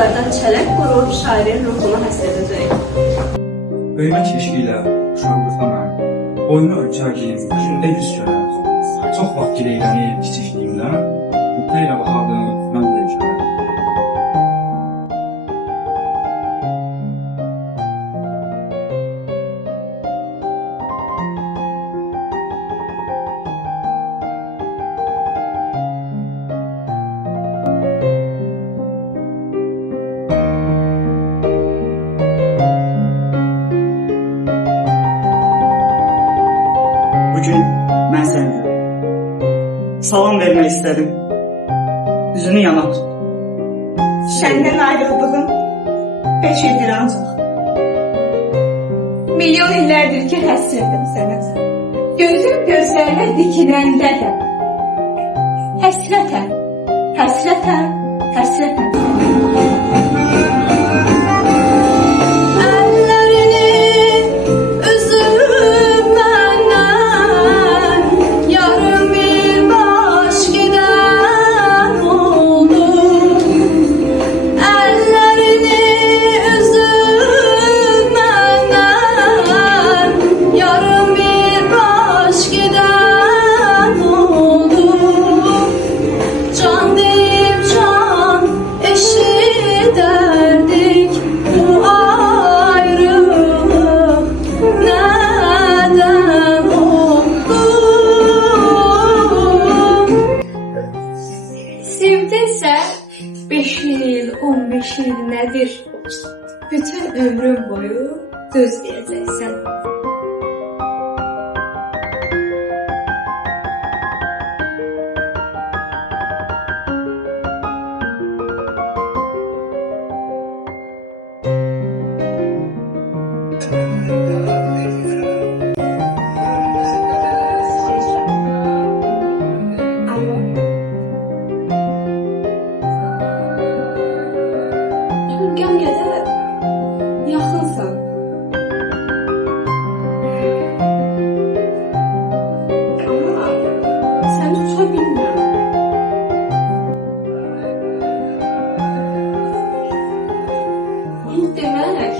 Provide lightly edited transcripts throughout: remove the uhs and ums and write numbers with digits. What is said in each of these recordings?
Azərdən çələk qurur, şairin ruhunu həsr edəcək. Böyümə keşki ilə uşaqlıqda mən, boynu ölçərdim, üzündə yüz görər. Çox vaxt gileylənib kiçikliğimdən, mutlu ilə baxardım, mən də görər. Bugün mən səni salam vermək istədim. Üzünü yana tut. Səndən ayrıldığım 5 ildir ancaq. Milyon illərdir ki həsrətim sənə. Gözüm gözlərinə dikiləndə də. Həsrətəm, həsrətəm, həsrətəm. Sevdinsə 5 il, 15 il nədir? Bütün ömrün boyu gözləyəcəksən. Gəmiyədə yaxınsan. Amma sən tuta bilmirəm. Bunu demək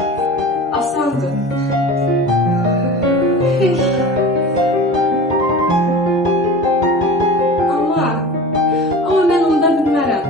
asandır. Amma mən onu da bilmərəm.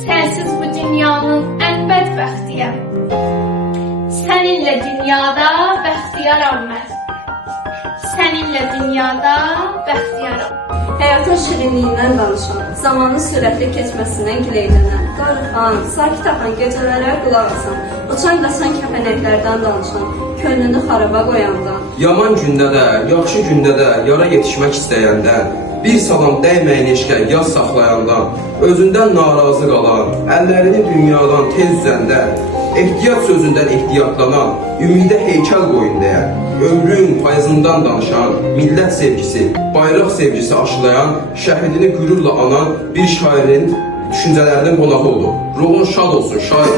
Sensiz bu dünyanın en bədbəxtiyəm. Səninlə dünyada bəxtiyaram mən. Səninlə dünyada bəxtiyaram. Həyatın şirinliyindən danışan, zamanın sürətli keçməsindən gileylənən, qarıxan, sakit axan gecələrə qulaq asan, uçan qaçan kəpənəklərdən danışan, könlünü xaraba qoyandan. Yaman gündə də, yaxşı gündə də yara yetişmək istəyəndən, bir salam dəyməyən eşqə yaz saxlayandan, özündən narazı qalan, əllərini dünyadan tez üzəndən, ehtiyat sözündən ehtiyatlanan, ümidə heykəl qoyun deyən, ömrün payızından danışan, millət sevgisi, bayraq sevgisi aşılayan, şəhidini qürurla anan bir şairin düşüncələrinin qonağı oldu. Ruhun şad olsun şair.